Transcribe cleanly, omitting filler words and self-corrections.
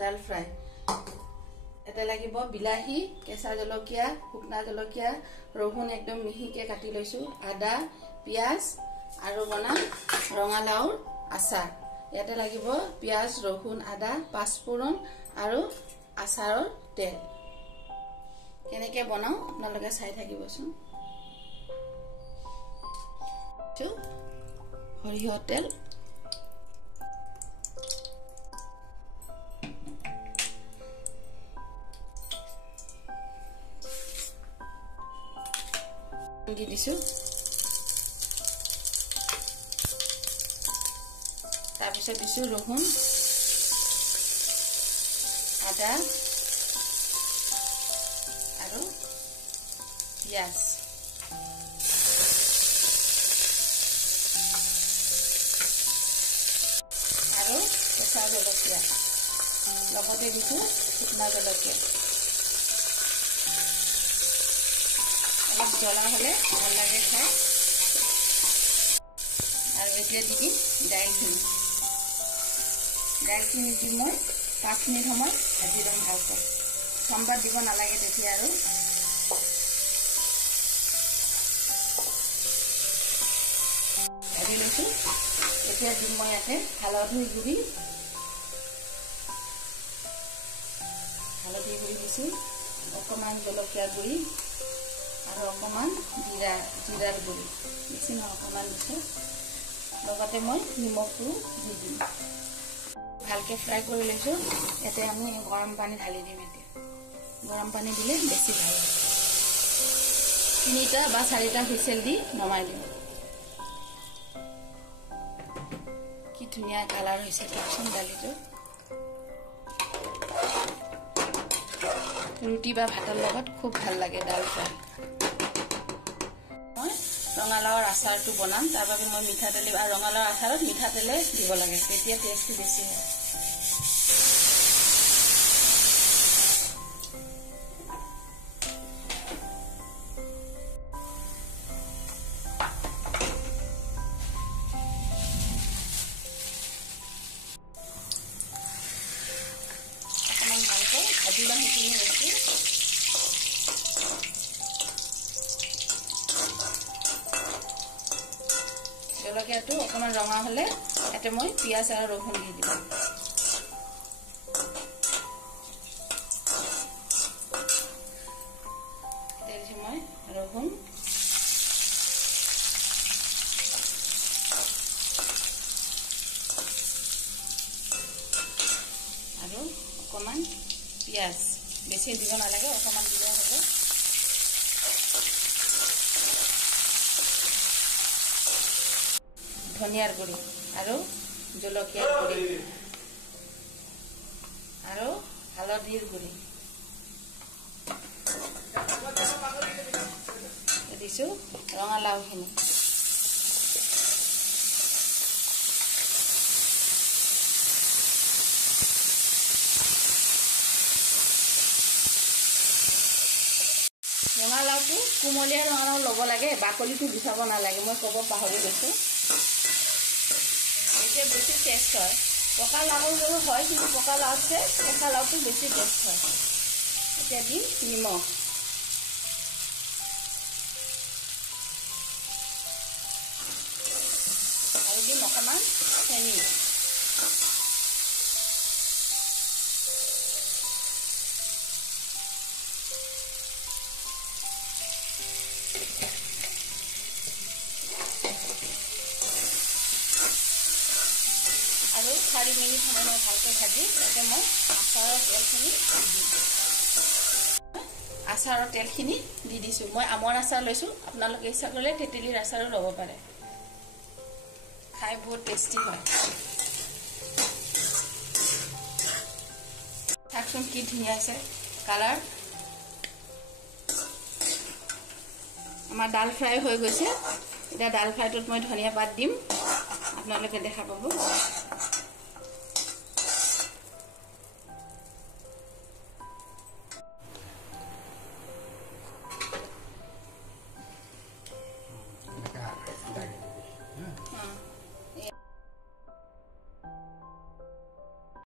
ডাল fry এটা লাগিব বিলাহী কেঁচা জলকীয়া শুকনা জলকীয়া ৰহুন একদম মিহিকে কাটি লৈছো আদা পিয়াজ আৰু বনাম ৰঙালাওৰ আচাৰ ইয়াতে লাগিব পিয়াজ ৰহুন আদা পাঁচফোৰণ আৰু আচাৰৰ তেল কেনেকৈ বনাও আপোনালোকে চাই থাকিবচোন সৰিয়হ তেল দি দিছো তাৰপিছত দিছো ৰহুন আদা আৰু পিয়াজ আৰু কেঁচা জলকীয়া লগতে দিছো শুকনা জলকীয়া অলপ জ্বলা হলে ভাল লাগে খাই আৰু এতিয়া দি দিম দাইলখিনি দি মই 5 মিনিট সময় ভাজি ল'ম ভালকৈ সম্বাদ দিব নালাগে তেতিয়া আৰু ভাজি লৈছো এতিয়া দিম মই ইয়াতে হালধি গুড়ি দিছো অকণমান জলকীয়া গুড়ি আৰু অকণমান জিৰাৰ গুড়ি বেছি নহয় অকণমান দিছো লগতে মই নিমখটো দি দিম ভালকে ফ্ৰাই কৰি লৈছো ইয়াতে আমি গৰম পানী ঢালি দিম এতিয়া গৰম পানী দিলে বেছি ভাল 3টা বা 4টা হুইসেল দি নমাই দিম কি ধুনীয়া কালাৰ হৈছে চাওকচোন দালিটো ৰুটি বা ভাতৰ লগত খুব ভাল লাগে ডাল ফ্ৰাই মই ৰঙালাওৰ আচাৰটো বনাম তাৰ বাবে মই মিঠাতেল আৰু ৰঙালাওৰ আচাৰত মিঠাতেলে দিব লাগে তেতিয়া টেষ্টটো বেছি হয় অকণমান ভালকৈ ভাজি ল'ম সেইখিনি বস্তু জলকীয়াটো অকণমান ৰঙা হলে ইয়াতে মই পিয়াজ আৰু ৰহুন দি দিম এতিয়া মই ৰহুন আৰু অকণমান পিয়াজ বেছি দিব নালাগে অকণমান দিব হ'ব ধনিয়াৰ গুড়ি আৰু জলকীয়াৰ গুড়ি আৰু হালধিৰ গুড়ি দিছো ৰঙালাওখিনি ৰঙালাওটো কুমলীয়া ৰঙালাও ল'ব লাগে বাকলিটো গুচাব নালাগে মই ক'ব পাহৰি গৈছো এতিয়া বেছি টেষ্ট হয় পকা লাওৰো হয় কিন্তু পকা লাওতছে কেঁচা লাওটো বেছি টেষ্ট হয় এতিয়া দিম নিমখ আৰু দিম অকণমান চেনি আৰু 4 মিনিট সময় মই ভালকৈ ভাজি তাতে মই আচাৰৰ তেলখিনি দি দিছো মই আমৰ আচাৰ লৈছো আপোনালোকে ইচ্ছা কৰিলে তেতেলীৰ আচাৰো ল'ব পাৰে খাই বহুত টেষ্টি হয় চাওকচোন কি ধুনীয়া আছে কালাৰ আমাৰ ডাল ফ্ৰাই হৈ গৈছে এতিয়া ডাল ফ্ৰাইটোত মই ধনিয়া পাত দিম আপোনালোকে দেখা পাব